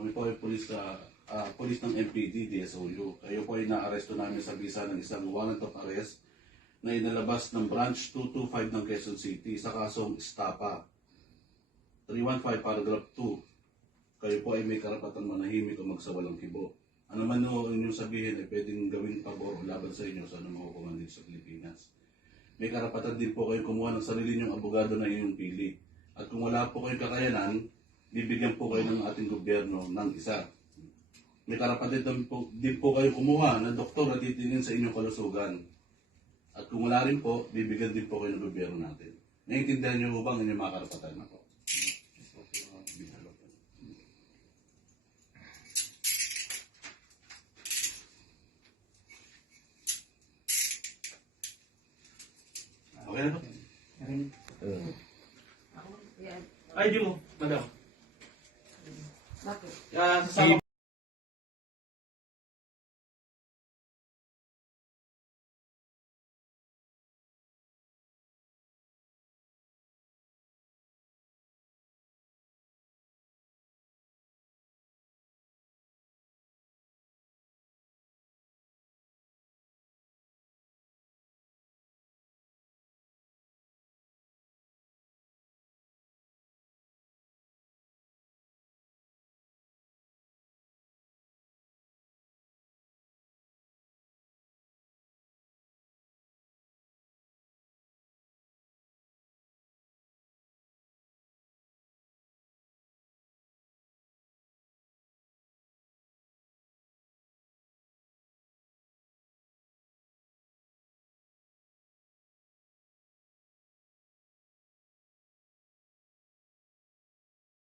Kami po ay pulis, ah, ah, pulis ng MPD, DSOU. Kayo po ay naaresto namin sa bisa ng isang warrant of arrest na inalabas ng branch 225 ng Quezon City sa kasong Estapa. 315 paragraph 2. Kayo po ay may karapatang manahimik o magsawalang kibo. Ano man o inyong sabihin ay pwedeng gawing pabor laban sa inyo sa hukuman dito sa Pilipinas. May karapatan din po kayong kumuha ng sarili niyong abogado na inyong pili. At kung wala po kayong kakayanan, bibigyan po kayo ng ating gobyerno ng isa. May karapatan din po, din po kayo kumuha ng doktor na titingin sa inyong kalusugan. At kung wala rin po, bibigyan din po kayo ng gobyerno natin. Naiintindihan niyo po ba ang inyong mga karapatan na po? Okay na po? Yan. Ay, di mo, madam. 那个，呀，三个。